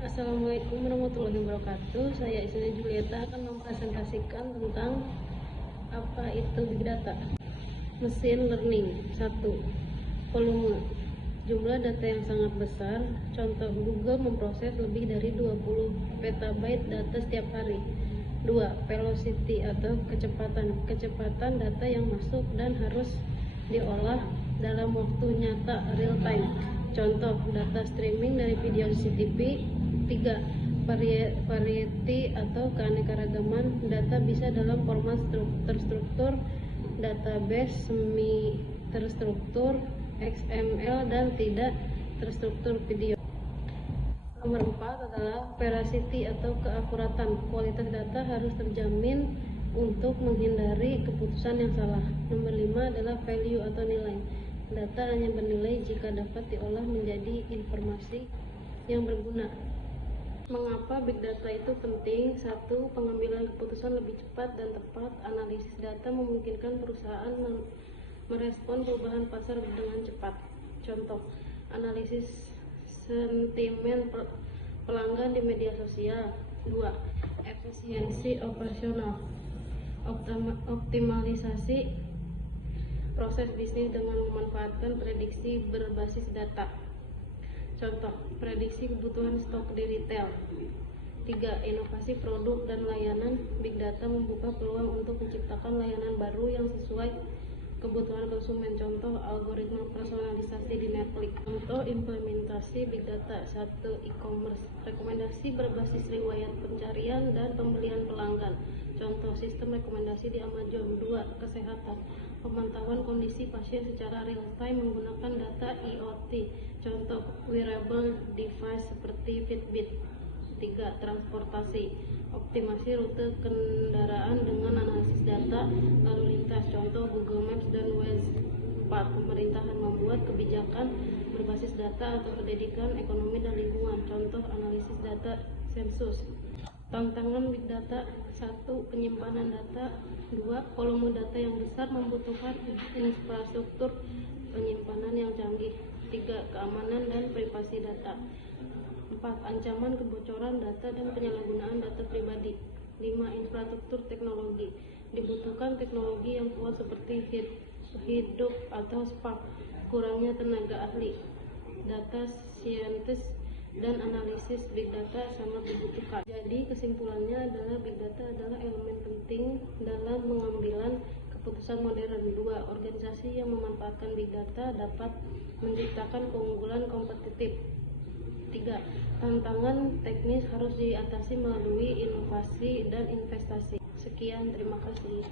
Assalamualaikum warahmatullahi wabarakatuh. Saya Isna Julieta akan mempresentasikan tentang apa itu Big Data. Mesin Learning 1. Volume. Jumlah data yang sangat besar. Contoh, Google memproses lebih dari 20 petabyte data setiap hari. 2. Velocity atau kecepatan. Kecepatan data yang masuk dan harus diolah dalam waktu nyata real time. Contoh, data streaming dari video CCTV. 3. Variety atau keanekaragaman. Data bisa dalam format terstruktur, database, semi terstruktur, XML, dan tidak terstruktur video. Nomor 4 adalah veracity atau keakuratan. Kualitas data harus terjamin untuk menghindari keputusan yang salah. Nomor 5 adalah value atau nilai. Data hanya bernilai jika dapat diolah menjadi informasi yang berguna. Mengapa Big Data itu penting? 1. Pengambilan keputusan lebih cepat dan tepat. Analisis data memungkinkan perusahaan merespon perubahan pasar dengan cepat. Contoh, analisis sentimen pelanggan di media sosial. 2. Efisiensi operasional. Optimalisasi proses bisnis dengan memanfaatkan prediksi berbasis data. Contoh, prediksi kebutuhan stok di retail. 3. Inovasi produk dan layanan. Big Data membuka peluang untuk menciptakan layanan baru yang sesuai kebutuhan konsumen. Contoh, algoritma personalisasi di Netflix. Contoh implementasi Big Data. 1. E-commerce. Rekomendasi berbasis riwayat pencarian dan pembelian pelanggan. Contoh, sistem rekomendasi di Amazon. 2. Kesehatan. Pemantauan kondisi pasien secara real time menggunakan data IoT. Contoh, wearable device seperti Fitbit. 3. Transportasi. Optimasi rute kendaraan dengan analisis data lalu lintas. Contoh, Google Maps dan Waze. 4. Pemerintahan membuat kebijakan berbasis data atau pendidikan, ekonomi, dan lingkungan. Contoh, analisis data sensus. Tantangan Big Data. 1. Penyimpanan data. 2. Volume data yang besar membutuhkan infrastruktur penyimpanan yang canggih. 3. Keamanan dan privasi data. 4. Ancaman kebocoran data dan penyalahgunaan data pribadi. 5. Infrastruktur teknologi. Dibutuhkan teknologi yang kuat seperti Hadoop atau Spark. Kurangnya tenaga ahli. Data scientist dan analisis Big Data sangat dibutuhkan. Jadi kesimpulannya adalah Big Data adalah elemen penting dalam pengambilan keputusan modern. 2. Organisasi yang memanfaatkan Big Data dapat menciptakan keunggulan kompetitif. 3. Tantangan teknis harus diatasi melalui inovasi dan investasi. Sekian, terima kasih.